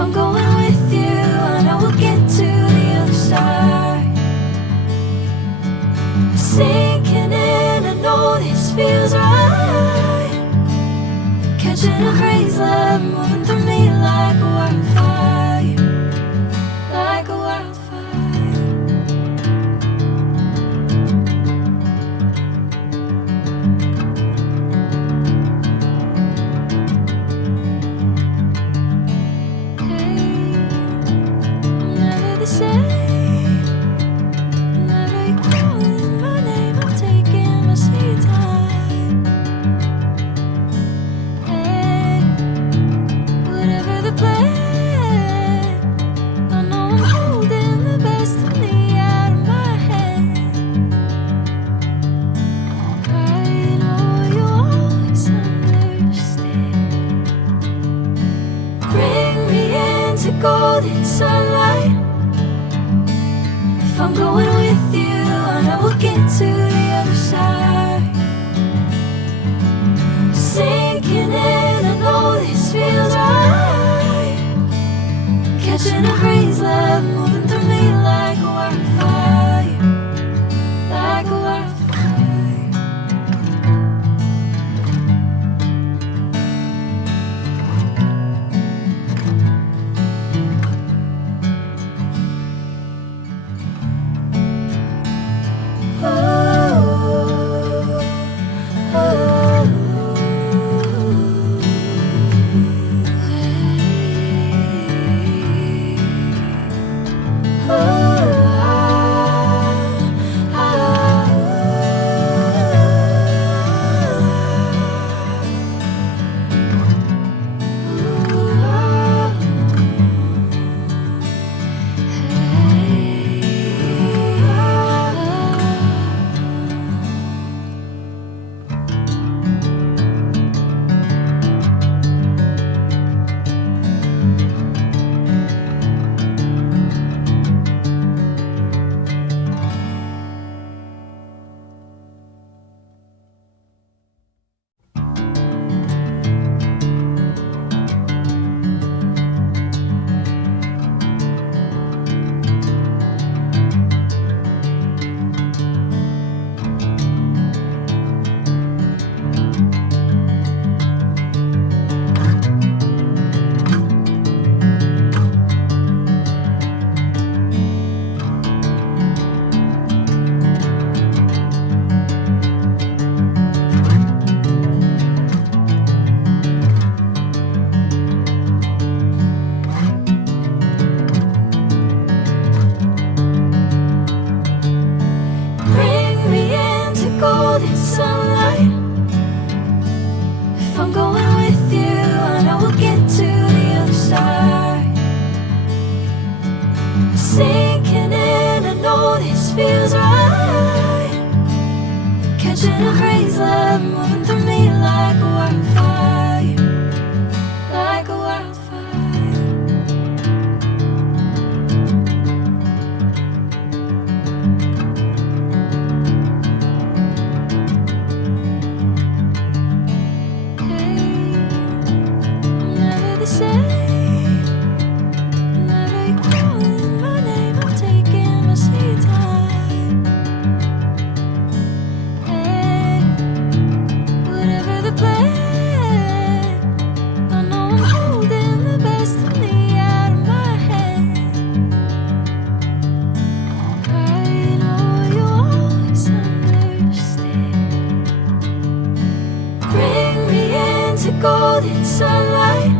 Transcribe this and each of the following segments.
I'm going with you, I know we'll get to the other side. Sinking in, I know this feels right. Catching a crazy love, moving through me like a wildfire, like a wildfire. Hey, I'm never the same. Whenever you're calling my name, I'm taking my sweet time. Hey, whatever the plan, I know I'm holding the best of me out of my hand. I know you always understand. Bring me into golden sunlight. If I'm going with you, I know we'll get to the other side. Sinking in, I know this feels right. Catching a crazy love, moving through me like a wildfire, like a wildfire. Bring me into golden sunlight. If I'm going with you, I know we'll get to the other side. Sinking in, I know this feels right. Catching a crazy love, moving through me like a wildfire, like a wildfire. Hey, I'm never the same. Whenever you're calling my name, I'm taking my sweet time. Hey, whatever the plan, I know I'm holding the best of me out of my hand. I know you always understand. Bring me into golden sunlight.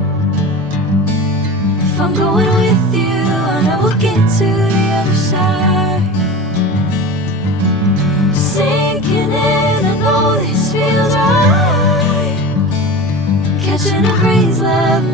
If I'm going with you, I know we'll get to the other side. Sinking in, I know this feels right. Catching a crazy love,